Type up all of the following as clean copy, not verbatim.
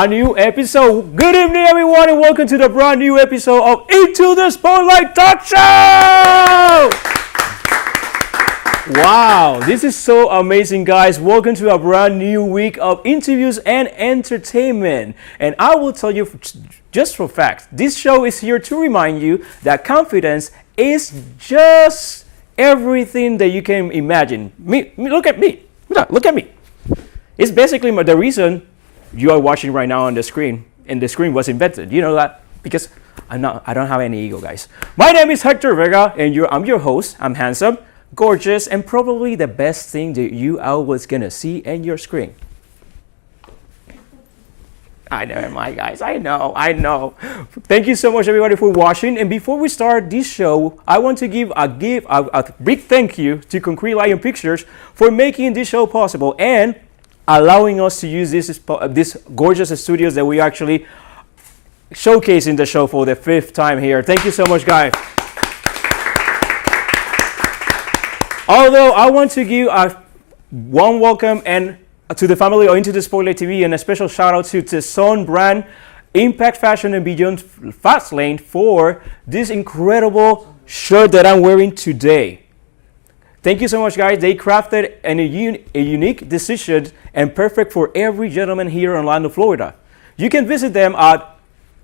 a new episode. Good evening, everyone, and welcome to the brand new episode of Into the Spotlight Talkshow. Wow, this is so amazing, guys. Welcome to a brand new week of interviews and entertainment. And I will tell you, just for fact, this show is here to remind you that confidence is just everything that you can imagine. Look at me. Look at me. It's basically the reason you are watching right now on the screen, and the screen was invented. You know that? Because I don't have any ego, guys. My name is Hector Vega, and I'm your host. I'm handsome, gorgeous, and probably the best thing that you always gonna see in your screen. I know, my guys. I know. Thank you so much, everybody, for watching. And before we start this show, I want to give a big thank you to Concrete Lion Pictures for making this show possible and allowing us to use this gorgeous studios that we actually showcasing the show for the 5th time here. Thank you so much, guys. Although I want to give a warm welcome and to the family of Into the Spotlight TV, and a special shout out to the Sun brand, Impact Fashion and Beyond Fastlane for this incredible shirt that I'm wearing today. Thank you so much, guys. They crafted a unique decision and perfect for every gentleman here in Orlando, Florida. You can visit them at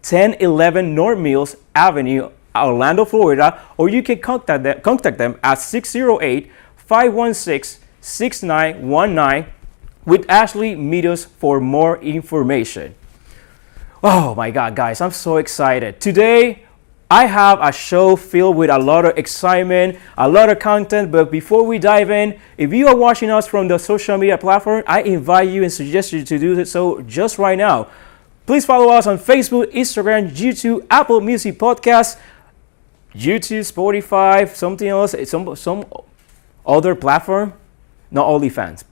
1011 North Mills Avenue, Orlando, Florida, or you can contact them at 608-516-6919 with Ashley Meadows for more information. Oh my God, guys, I'm so excited. Today, I have a show filled with a lot of excitement, a lot of content, but before we dive in, if you are watching us from the social media platform, I invite you and suggest you to do so just right now. Please follow us on Facebook, Instagram, YouTube, Apple Music Podcasts, YouTube, Spotify, something else, some other platform, not OnlyFans.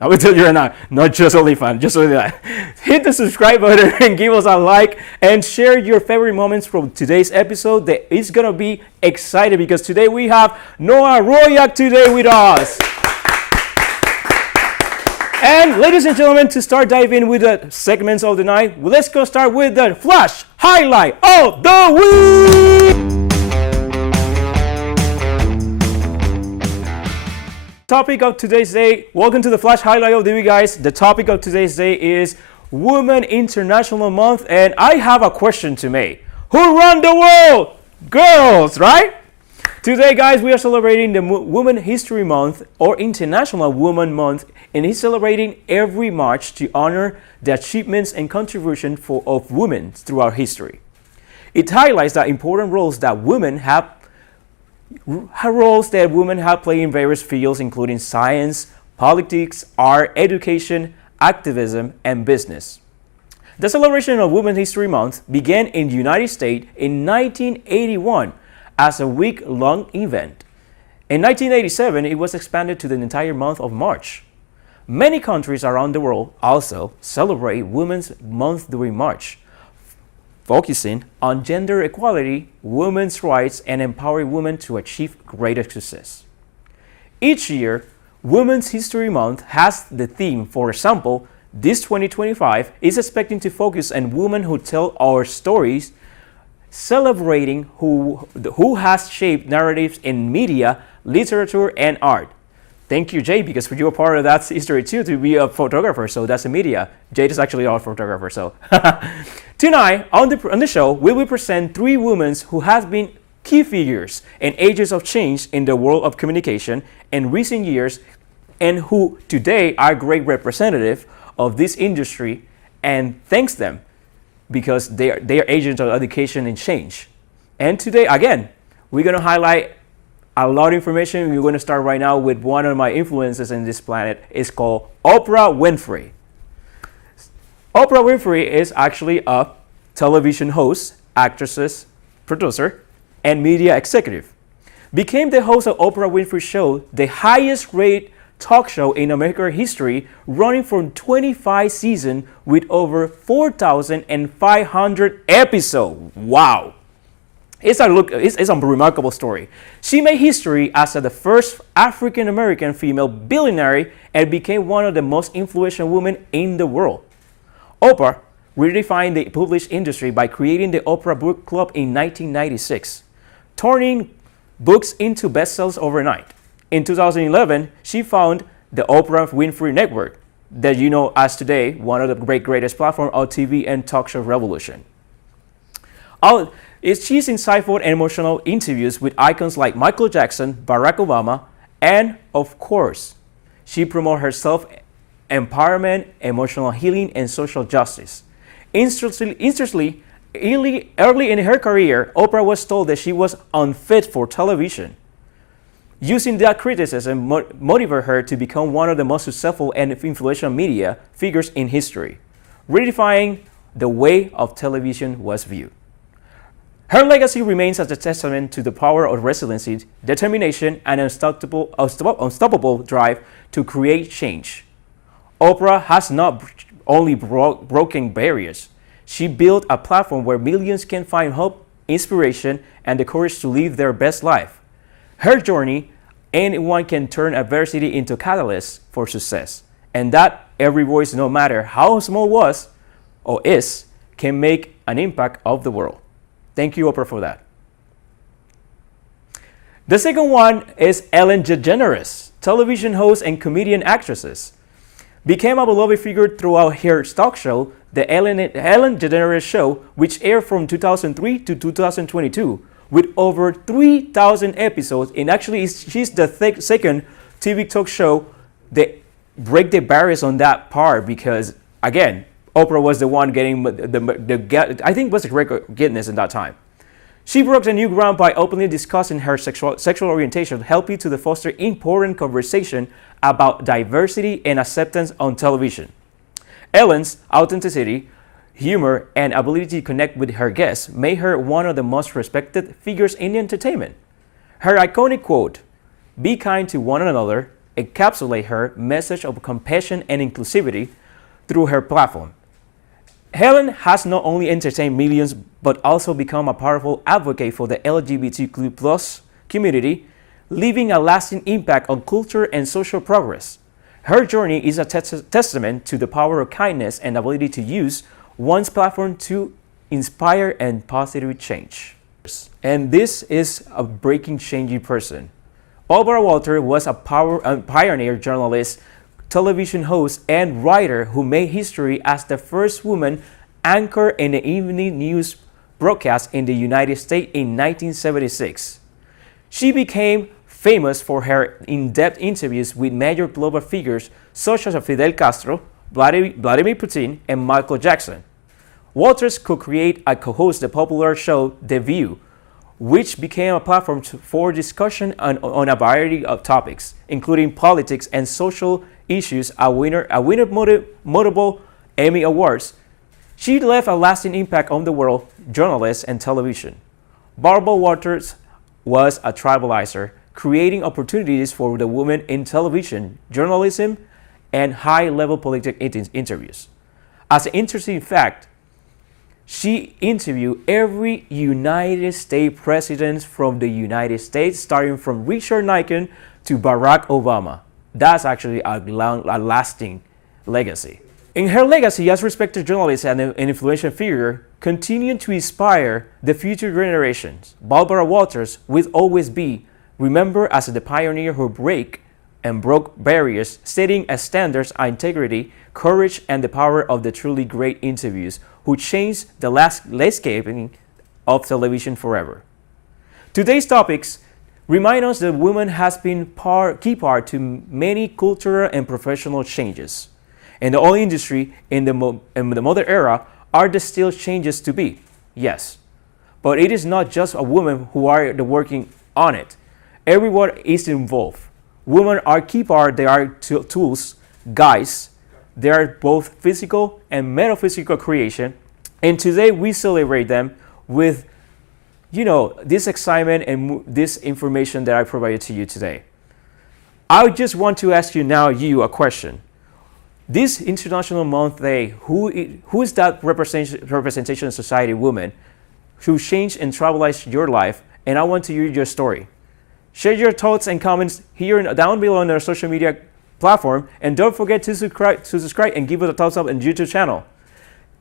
I will tell you right now, not just OnlyFans, just only that. Hit the subscribe button and give us a like and share your favorite moments from today's episode. That is gonna be exciting because today we have Noah Royak today with us. And ladies and gentlemen, to start diving with the segments of the night, let's go start with the Flash Highlight of the Week. Topic of today's day. Welcome to the Flash Highlight of the Week, guys. The topic of today's day is Women International Month, and I have a question to make. Who run the world? Girls, right? Today, guys, we are celebrating the Women History Month or International Women Month, and it's celebrating every March to honor the achievements and contribution of women throughout history. It highlights the important roles that women have played in various fields, including science, politics, art, education, activism, and business. The celebration of Women's History Month began in the United States in 1981 as a week-long event. In 1987, it was expanded to the entire month of March. Many countries around the world also celebrate Women's Month during March, focusing on gender equality, women's rights, and empowering women to achieve greater success. Each year, Women's History Month has the theme. For example, this 2025 is expecting to focus on women who tell our stories, celebrating who has shaped narratives in media, literature, and art. Thank you, Jay, because you were part of that history too, to be a photographer. So that's the media. Jade is actually our photographer. So tonight on the show, we will present 3 women who have been key figures and agents of change in the world of communication in recent years, and who today are great representative of this industry. And thanks them because they are agents of education and change. And today, again, we're gonna highlight a lot of information. We're going to start right now with one of my influences in this planet. It's called Oprah Winfrey. Oprah Winfrey is actually a television host, actress, producer, and media executive. Became the host of Oprah Winfrey Show, the highest rated talk show in American history, running for 25 seasons with over 4,500 episodes. Wow. It's a remarkable story. She made history as the first African-American female billionaire and became one of the most influential women in the world. Oprah redefined the published industry by creating the Oprah Book Club in 1996, turning books into bestsellers overnight. In 2011, she founded the Oprah Winfrey Network, that you know as today one of the greatest platforms of TV and talk show revolution. She's insightful and emotional interviews with icons like Michael Jackson, Barack Obama, and of course, she promotes herself empowerment, emotional healing, and social justice. Interestingly, early in her career, Oprah was told that she was unfit for television. Using that criticism motivated her to become one of the most successful and influential media figures in history, redefining the way of television was viewed. Her legacy remains as a testament to the power of resiliency, determination, and unstoppable drive to create change. Oprah has not only broken barriers, she built a platform where millions can find hope, inspiration, and the courage to live their best life. Her journey, anyone can turn adversity into catalysts for success, and that every voice, no matter how small was or is, can make an impact of the world. Thank you, Oprah, for that. The second one is Ellen DeGeneres, television host and comedian actresses. Became a beloved figure throughout her talk show, The Ellen DeGeneres Show, which aired from 2003 to 2022, with over 3,000 episodes. And actually, she's the second TV talk show that break the barriers on that part because, again, Oprah was the one getting I think was the record Guinness in that time. She broke the new ground by openly discussing her sexual orientation, helping to foster important conversation about diversity and acceptance on television. Ellen's authenticity, humor, and ability to connect with her guests made her one of the most respected figures in entertainment. Her iconic quote, "Be kind to one another," encapsulates her message of compassion and inclusivity through her platform. Ellen has not only entertained millions, but also become a powerful advocate for the LGBTQ+ community, leaving a lasting impact on culture and social progress. Her journey is a testament to the power of kindness and ability to use one's platform to inspire and positive change. And this is a breaking, changing person. Oprah Walter was a pioneer journalist, television host, and writer who made history as the first woman anchor in the evening news broadcast in the United States in 1976. She became famous for her in-depth interviews with major global figures such as Fidel Castro, Vladimir Putin, and Michael Jackson. Walters co-created and co-hosted the popular show The View, which became a platform for discussion on a variety of topics, including politics and social issues, a winner multiple Emmy Awards. She left a lasting impact on the world, journalists, and television. Barbara Walters was a tribalizer, creating opportunities for the women in television, journalism, and high-level political interviews. As an interesting fact, she interviewed every United States president from the United States, starting from Richard Nixon to Barack Obama. That's actually a lasting legacy. In her legacy as respected journalist and an influential figure, continuing to inspire the future generations, Barbara Walters will always be remembered as the pioneer who broke barriers, setting a standards of integrity, courage, and the power of the truly great interviews, who changed the landscape of television forever. Today's topics remind us that women has been key part to many cultural and professional changes. In the oil industry, in the modern era, are there still changes to be? Yes. But it is not just a woman who are working on it. Everyone is involved. Women are key part, they are tools, guides. They are both physical and metaphysical creation. And today we celebrate them with, this excitement and this information that I provided to you today. I just want to ask you now, a question. This International Month Day, who is that representation of society woman who changed and travelized your life? And I want to hear your story. Share your thoughts and comments here down below on our social media platform. And don't forget to subscribe and give us a thumbs up on YouTube channel.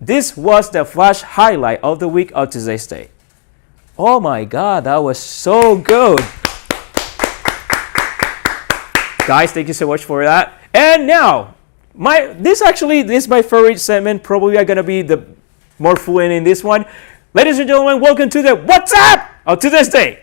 This was the flash highlight of the week of today's day. Oh my God, that was so good. Guys, thank you so much for that. And now, this is my favorite segment. Probably I'm gonna be the more fluent in this one. Ladies and gentlemen, welcome to the What's Up of today's day.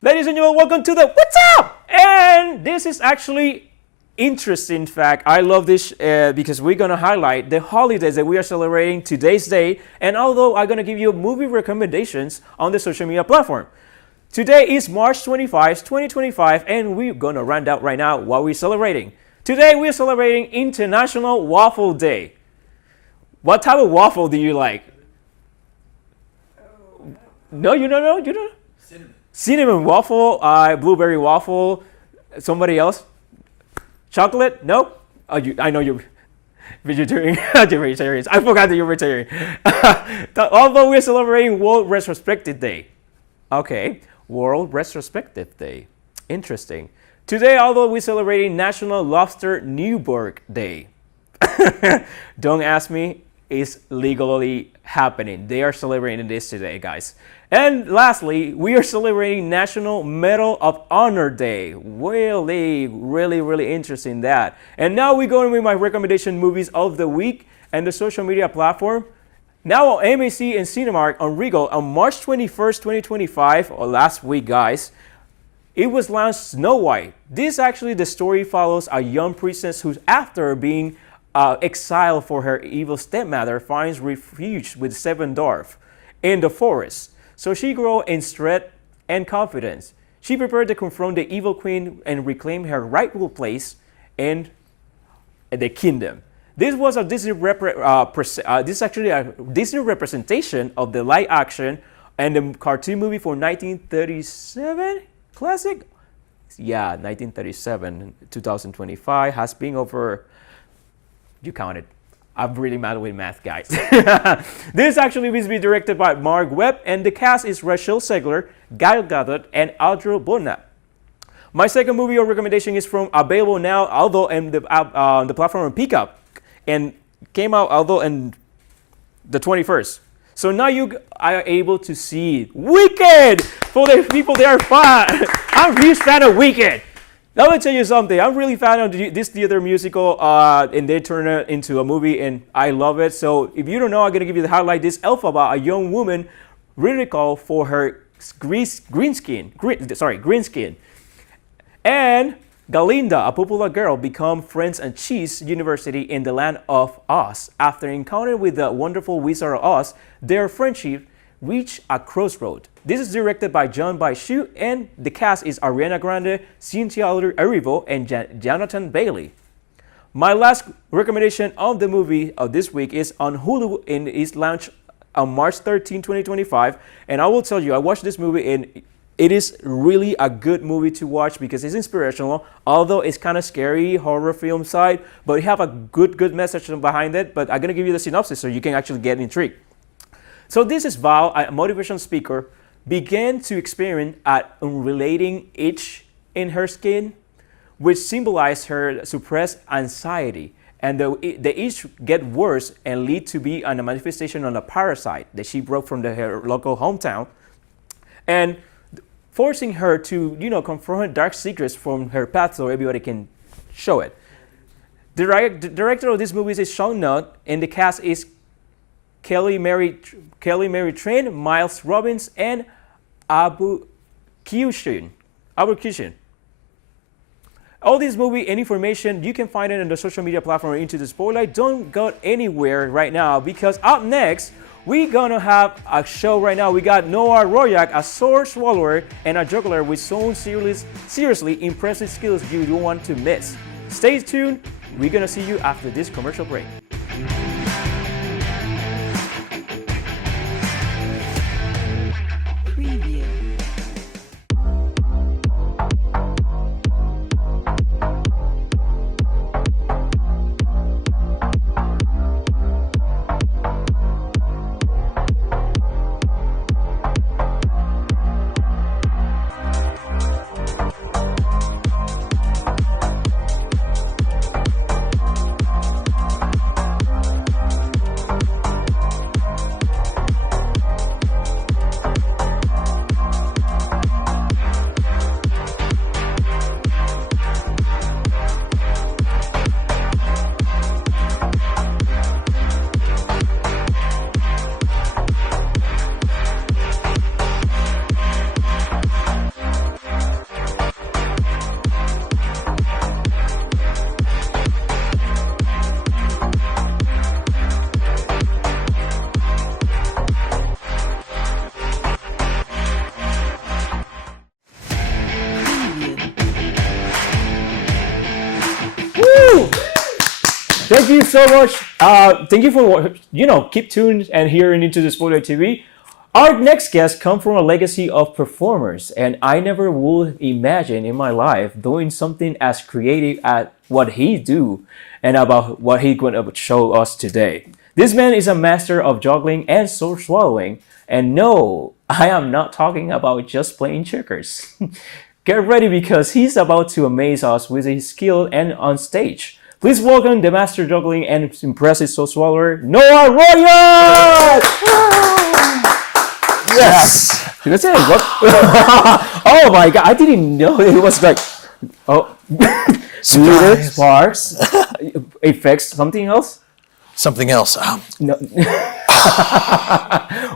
Ladies and gentlemen, welcome to the What's Up! And this is actually interesting fact. I love this because we're going to highlight the holidays that we are celebrating today's day. And although I'm going to give you movie recommendations on the social media platform. Today is March 25, 2025, and we're going to run out right now what we're celebrating. Today we're celebrating International Waffle Day. What type of waffle do you like? No, you don't know? You don't know? Cinnamon waffle, blueberry waffle, somebody else? Chocolate? Nope. Oh, I know you're vegetarian. You're vegetarian. I forgot that you're vegetarian. Although we're celebrating World Retrospective Day. Okay, World Retrospective Day. Interesting. Today, although we're celebrating National Lobster Newburgh Day. Don't ask me. It's legally happening. They are celebrating this today, guys. And lastly, we are celebrating National Medal of Honor Day. Really, really, really interesting that. And now we're going with my recommendation movies of the week and the social media platform. Now on MAC and Cinemark on Regal on March 21st, 2025, or last week, guys, it was launched Snow White. This actually, the story follows a young princess who's after being exiled for her evil stepmother finds refuge with 7 dwarfs in the forest. So she grows in strength and confidence. She prepared to confront the evil queen and reclaim her rightful place in the kingdom. This was a Disney this is actually a Disney representation of the live action and the cartoon movie for 1937 classic. Yeah, 1937, 2025 has been over. You counted. I'm really mad with math, guys. This actually will be directed by Mark Webb, and the cast is Rachel Zegler, Gal Gadot, and Audrey Bonat. My second movie or recommendation is from available now, although in the platform of Pickup, and came out although in the 21st. So now you are able to see Wicked for the people that are fun. I'm a huge fan of Wicked. Now let me tell you something. I'm really fan of this theater musical, and they turn it into a movie, and I love it. So if you don't know, I'm gonna give you the highlight. This elf about a young woman ridiculed for her green skin. And Galinda, a popular girl, become friends at Cheese University in the land of Oz. After encountering with the wonderful Wizard of Oz, their friendship reach a crossroad. This is directed by John Baishu, and the cast is Ariana Grande, Cynthia Erivo, and Jonathan Bailey. My last recommendation of the movie of this week is on Hulu, and is launched on March 13, 2025. And I will tell you, I watched this movie, and it is really a good movie to watch because it's inspirational, although it's kind of scary, horror film side, but it have a good message behind it. But I'm going to give you the synopsis so you can actually get intrigued. So this is Val, a motivational speaker, began to experience an unrelating itch in her skin, which symbolized her suppressed anxiety. And the itch get worse and lead to be a manifestation on a parasite that she brought from her local hometown, and forcing her to, confront dark secrets from her past so everybody can show it. The director of this movie is Sean Nutt, and the cast is Kelly Mary Tran, Miles Robbins, and Abu Kishin. All this movie and information, you can find it on the social media platform Into the Spotlight. Don't go anywhere right now, because up next, we're gonna have a show right now. We got Noah Royak, a sword swallower and a juggler with some seriously impressive skills you don't want to miss. Stay tuned. We're gonna see you after this commercial break. thank you so much. Thank you for keep tuned and hearing into the Spotlight TV. Our next guest comes from a legacy of performers, and I never would imagine in my life doing something as creative as what he do and about what he going to show us today. This man is a master of juggling and sword swallowing, and no, I am not talking about just playing checkers. Get ready because he's about to amaze us with his skill and on stage. Please welcome the master juggling and impressive sword swallower, Noah Royak! Yes! That's it. What? Oh my god, I didn't know it was like, glitter, sparks, effects, something else? Something else. No.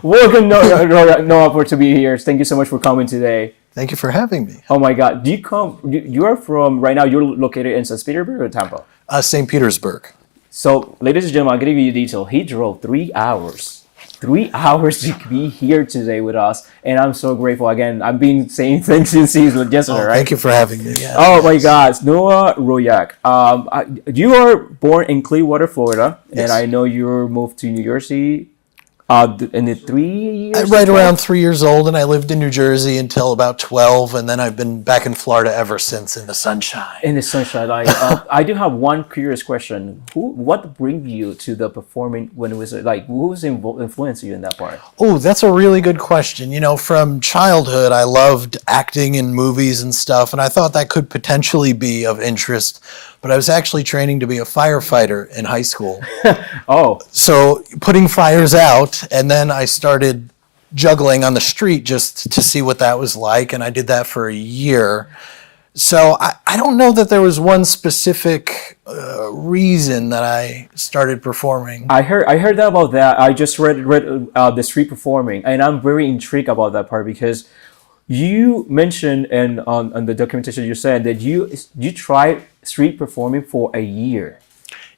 Welcome, Noah, for to be here. Thank you so much for coming today. Thank you for having me. Oh my God, you are from, right now you're located in St. Petersburg or Tampa? St. Petersburg. So, ladies and gentlemen, I'll give you the detail. He drove 3 hours. 3 hours to be here today with us, and I'm so grateful. Again, I've been saying things since yesterday, right? Thank you for having me. Yeah, oh my God, Noah Royak. You are born in Clearwater, Florida, and I know you moved to New Jersey. In the 3 years? Right around 3 years old, and I lived in New Jersey until about 12, and then I've been back in Florida ever since in the sunshine. In the sunshine. I do have one curious question. What bring you to the performing when it was who was influenced you in that part? Oh, that's a really good question. You know, from childhood, I loved acting in movies and stuff, and I thought that could potentially be of interest. But I was actually training to be a firefighter in high school. Oh. So putting fires out, and then I started juggling on the street just to see what that was like, and I did that for a year. So I don't know that there was one specific reason that I started performing. I heard that about that. I just read the street performing, and I'm very intrigued about that part because you mentioned on the documentation you said that you tried street performing for a year.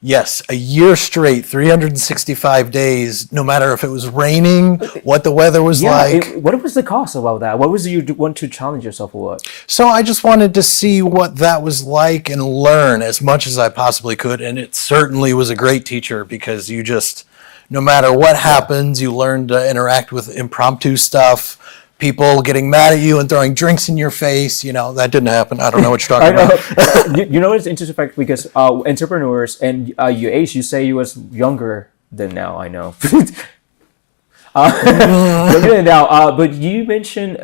Yes, a year straight, 365 days, no matter if it was raining, what the weather was like. What was the cost about that? What was you want to challenge yourself for? What? So I just wanted to see what that was like and learn as much as I possibly could. And it certainly was a great teacher because you just, no matter what happens, you learn to interact with impromptu stuff. People getting mad at you and throwing drinks in your face, that didn't happen. I don't know what you're talking about. You know, it's interesting fact because entrepreneurs and your age, you say you was younger than now. I know. Younger than now, but you mentioned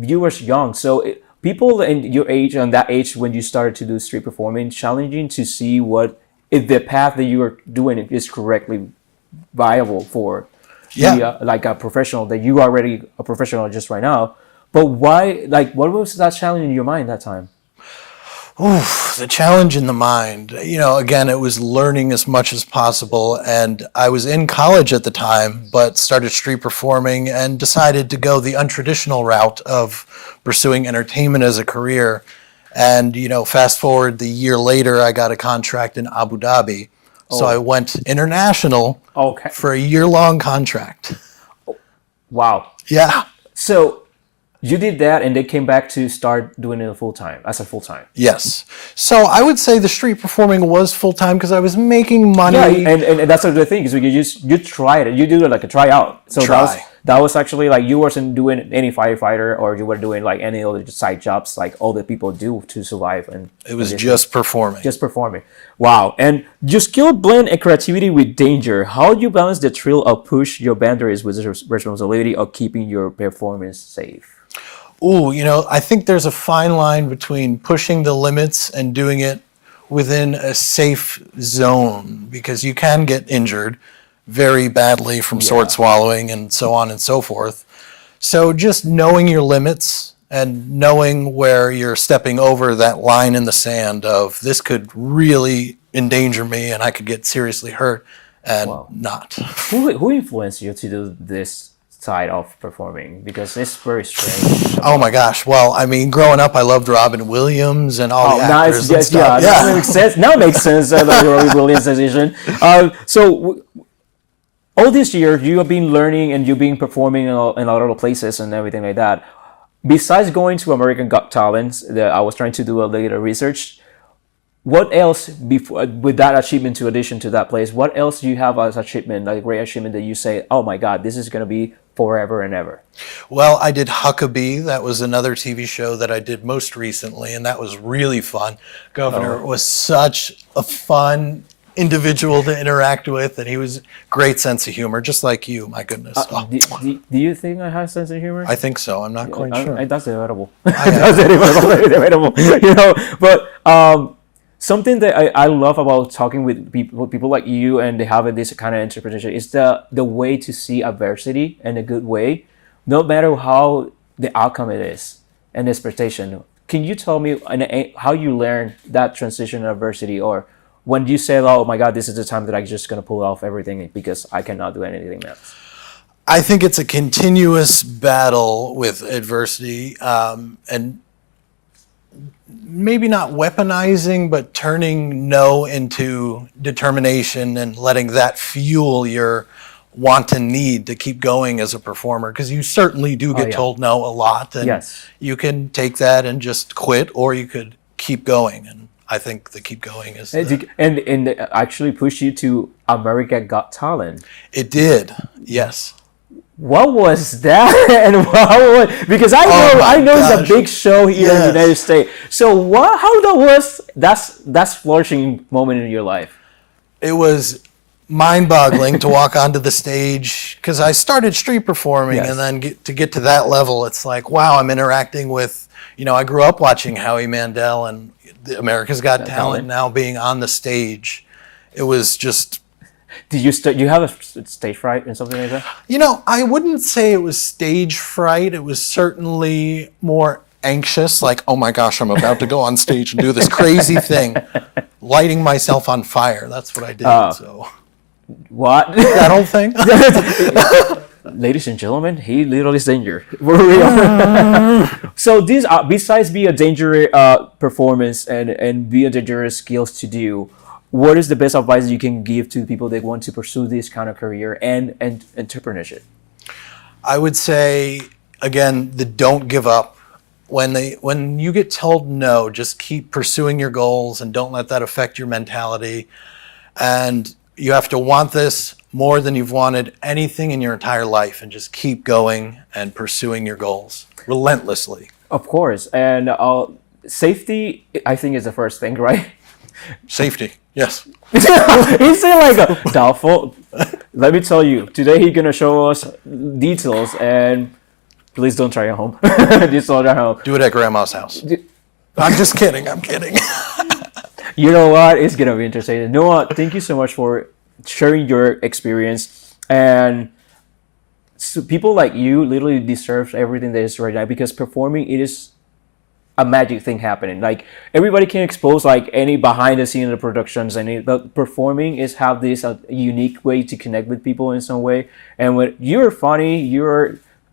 you were young, so people in your age, on that age when you started to do street performing, challenging to see if the path that you are doing is correctly viable for. Like a professional, that you are already a professional just right now. But why, what was that challenge in your mind that time? The challenge in the mind, again, it was learning as much as possible. And I was in college at the time, but started street performing and decided to go the untraditional route of pursuing entertainment as a career. And, fast forward the year later, I got a contract in Abu Dhabi. So I went international for a year-long contract. Wow. Yeah. So you did that and they came back to start doing it as a full-time. Yes. So I would say the street performing was full-time because I was making money. Yeah, and that's the thing is you tried it. You did it like a tryout. So that was actually you wasn't doing any firefighter or you were doing any other side jobs like all the people do to survive. And it was just performing. Just performing. Wow. And your skill blend and creativity with danger. How do you balance the thrill of push your boundaries with the responsibility of keeping your performance safe? I think there's a fine line between pushing the limits and doing it within a safe zone because you can get injured very badly from sword swallowing and so on and so forth. So just knowing your limits and knowing where you're stepping over that line in the sand of this could really endanger me and I could get seriously hurt and not. Who influenced you to do this side of performing? Because it's very strange. Oh my gosh. Well, I mean, growing up, I loved Robin Williams and all the actors and stuff. Yeah, that makes sense. Now makes sense. Robin Williams decision. So all this year, you have been learning and you've been performing in a lot of places and everything like that. Besides going to American Got Talent, I was trying to do a little research. what else before with that achievement to addition to that place? What else do you have as achievement, like a great achievement that you say, oh my God, this is gonna be forever and ever? Well, I did Huckabee. That was another TV show that I did most recently, and that was really fun. Governor was such a fun individual to interact with, and he was great sense of humor, just like you. My goodness. Do you think I have a sense of humor? I think so. I'm not quite sure. That's debatable. That's debatable. But something that I love about talking with people like you and having this kind of interpretation is the way to see adversity in a good way, no matter how the outcome it is and expectation. Can you tell me how you learn that transition of adversity, or when you say, oh my God, this is the time that I'm just going to pull off everything because I cannot do anything else? I think it's a continuous battle with adversity, and maybe not weaponizing, but turning no into determination and letting that fuel your want and need to keep going as a performer. Because you certainly do get told no a lot, and you can take that and just quit, or you could keep going. And I think the keep going is and it actually pushed you to America Got Talent. It did, yes. What was that? And because I know it's a big show here in the United States. So how that was that's flourishing moment in your life? It was mind-boggling to walk onto the stage, because I started street performing, and then get to that level, it's like, wow, I'm interacting with, I grew up watching Howie Mandel and America's Got Talent, now being on the stage. It was just... Did you have a stage fright and something like that? I wouldn't say it was stage fright. It was certainly more anxious, like, oh my gosh, I'm about to go on stage and do this crazy thing, lighting myself on fire. That's what I did. So what? That whole thing? Ladies and gentlemen, he literally is danger. For real. So these besides be a dangerous performance and be a dangerous skills to do, what is the best advice you can give to people that want to pursue this kind of career and entrepreneurship? I would say, again, don't give up. When you get told no, just keep pursuing your goals and don't let that affect your mentality. And you have to want this more than you've wanted anything in your entire life, and just keep going and pursuing your goals relentlessly. Of course. And safety, I think, is the first thing, right? Safety, yes. He said like a doubtful. Let me tell you, today he's gonna show us details, and please don't try at home. Just don't try at home. Do it at grandma's house. I'm just kidding. I'm kidding. You know what? It's gonna be interesting. Noah, thank you so much for sharing your experience. And so people like you literally deserve everything that is right now, because performing, it is a magic thing happening. Like, everybody can expose like any behind the scenes of the productions, but performing is have this unique way to connect with people in some way. And when you're funny,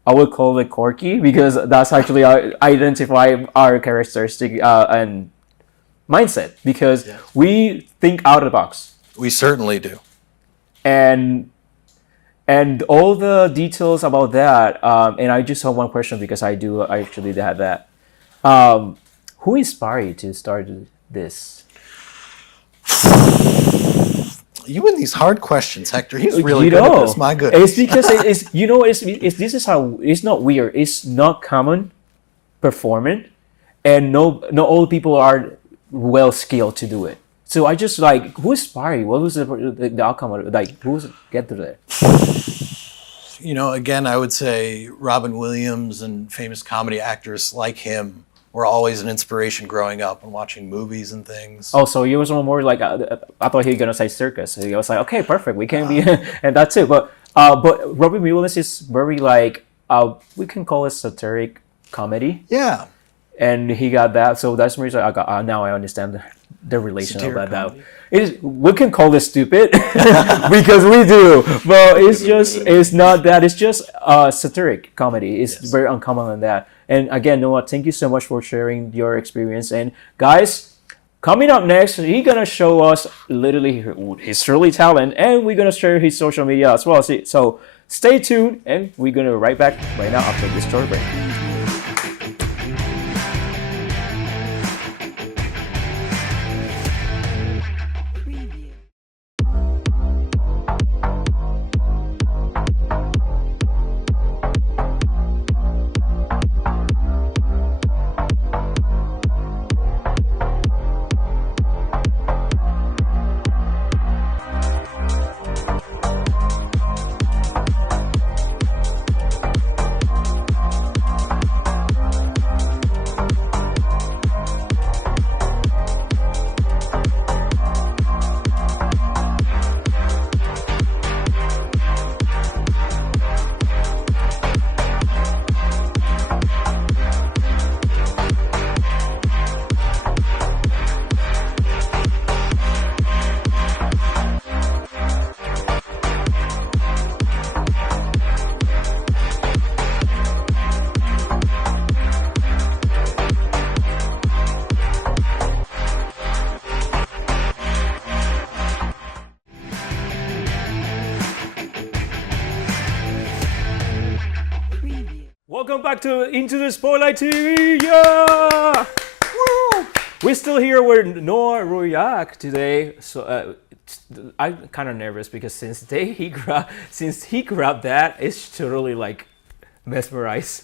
I would call it quirky, because that's actually identify our characteristic and mindset, because we think out of the box. We certainly do. And all the details about that. And I just have one question, because I actually have that. Who inspired you to start this? You and these hard questions, Hector. He's really good at this. My goodness. It's because this is how it's not weird. It's not common performing, and not all people are well skilled to do it. So I just like, who inspired you? What was the outcome of it? Like, who was get to there? Again, I would say Robin Williams and famous comedy actors like him were always an inspiration growing up and watching movies and things. Oh, so you was more like, I thought he was gonna say circus. He was like, okay, perfect, we can be, and that's it. But Robin Williams is very like, we can call it satiric comedy. Yeah. And he got that, so that's the reason now I understand the relation Satiric of that. comedy. We can call it stupid because we do, but it's not that. It's just satiric comedy. It's very uncommon in that. And again, Noah, thank you so much for sharing your experience. And guys, coming up next, he's gonna show us literally his early talent, and we're gonna share his social media as well. So stay tuned, and we're gonna right back right now after this short break. back to Into the Spotlight TV. Yeah! Woo! We're still here with Noah Royak today. So I'm kind of nervous because since he grabbed that, it's totally like mesmerized.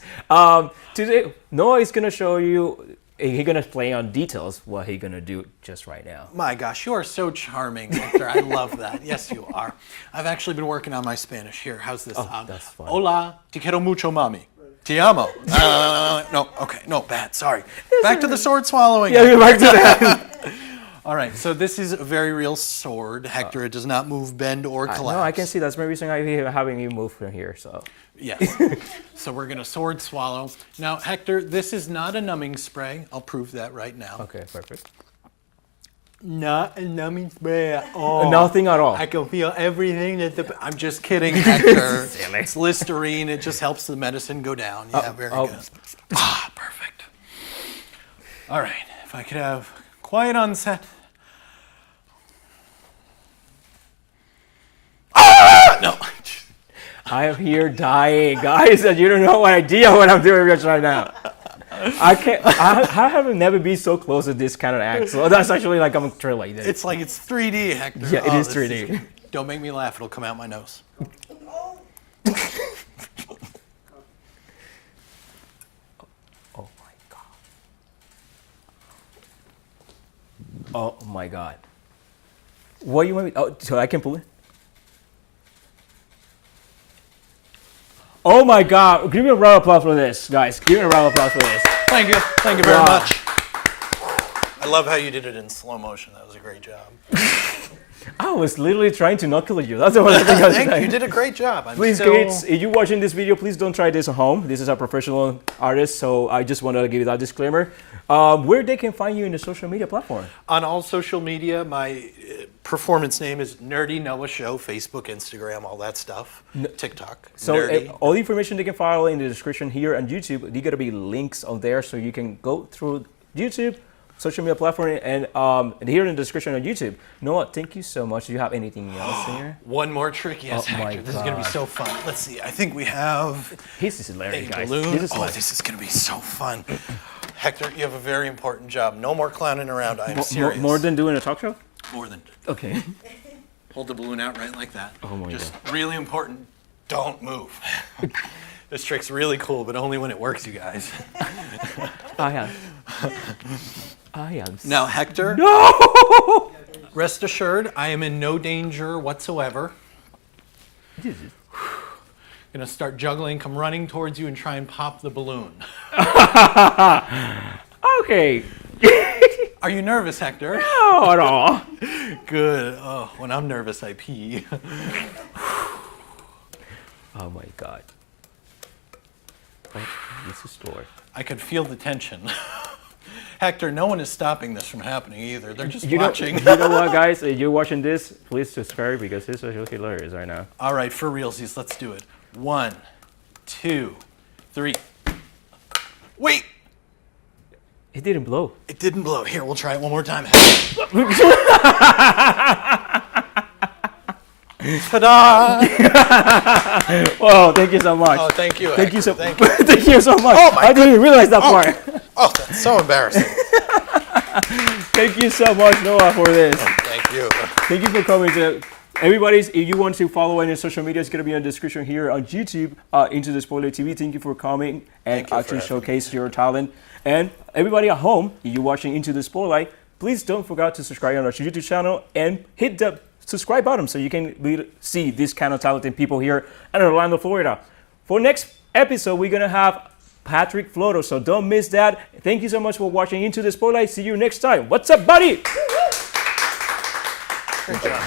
Today, Noah is gonna show you. He's gonna play on details what he's gonna do just right now. My gosh, you are so charming, Hector. I love that. Yes, you are. I've actually been working on my Spanish. Here, how's this? That's fine. Hola, te quiero mucho, mami. Te amo. No, okay, no, bad, sorry. Back to the sword swallowing. Yeah, back to that. All right, so this is a very real sword, Hector. It does not move, bend, or collapse. No, I can see that's my reason I'm having you move from here. So. Yes. So we're going to sword swallow. Now, Hector, this is not a numbing spray. I'll prove that right now. Okay, perfect. Not a numbing spray at all. Nothing at all. I can feel everything that I'm just kidding, Hector. It's Listerine. It just helps the medicine go down. Yeah, very good. Perfect. All right. If I could have quiet on set. No. I am here dying, guys, and you don't know what idea what I'm doing right now. I haven't never been so close to this kind of act. So that's actually like I'm trying like this. It's like it's 3D, Hector. Yeah, it is 3D. Don't make me laugh. It'll come out my nose. Oh my god. Oh my god. What you want me? Oh, so I can pull it. Oh my god. Give me a round of applause for this, guys. Give me a round of applause for this. Thank you. Thank you very much. I love how you did it in slow motion. That was a great job. I was literally trying to not kill you. That's what I think I was saying. Thank you. You did a great job. Please, kids, if you're watching this video, please don't try this at home. This is a professional artist, so I just wanted to give you that disclaimer. Where they can find you in the social media platform? On all social media, my performance name is Nerdy Noah Show, Facebook, Instagram, all that stuff, TikTok. So all the information they can follow in the description here on YouTube. There's gonna be links on there, so you can go through YouTube, social media platform, and here in the description on YouTube. Noah, thank you so much. Do you have anything else in here? One more trick, yes, Hector. This is gonna be so fun. Let's see. I think we have This is hilarious, guys. balloon. This is hilarious. This is gonna be so fun. Hector, you have a very important job. No more clowning around. I am serious. More than doing a talk show? More than. Okay. Hold the balloon out right like that. Oh my Just really important. Don't move. This trick's really cool, but only when it works, you guys. I am. Now, Hector. No! Rest assured, I am in no danger whatsoever. Gonna start juggling, come running towards you and try and pop the balloon. Okay. Are you nervous, Hector? No, at all. Good. Oh, when I'm nervous, I pee. Oh my god. Oh, this is story. I could feel the tension. Hector, no one is stopping this from happening either. They're just watching. You know what, guys? If you're watching this, please subscribe because this is really hilarious right now. All right, for realsies, let's do it. 1, 2, 3. Wait! It didn't blow. It didn't blow. Here, we'll try it one more time. Ta-da! Well, thank you so much. Oh, thank you. Thank you so Thank you. Thank you so much. Oh, my I didn't realize that part. Oh, that's so embarrassing. Thank you so much, Noah, for this. Thank you. Thank you for coming to everybody. If you want to follow any social media, it's going to be in the description here on YouTube, Into the Spoiler TV. Thank you for coming and actually showcase your talent. And everybody at home, if you're watching Into the Spotlight, please don't forget to subscribe on our YouTube channel and hit the subscribe button so you can see this kind of talented people here in Orlando, Florida. For next episode, we're going to have Patrick Floto, so don't miss that. Thank you so much for watching Into the Spotlight. See you next time. What's up, buddy? Good job.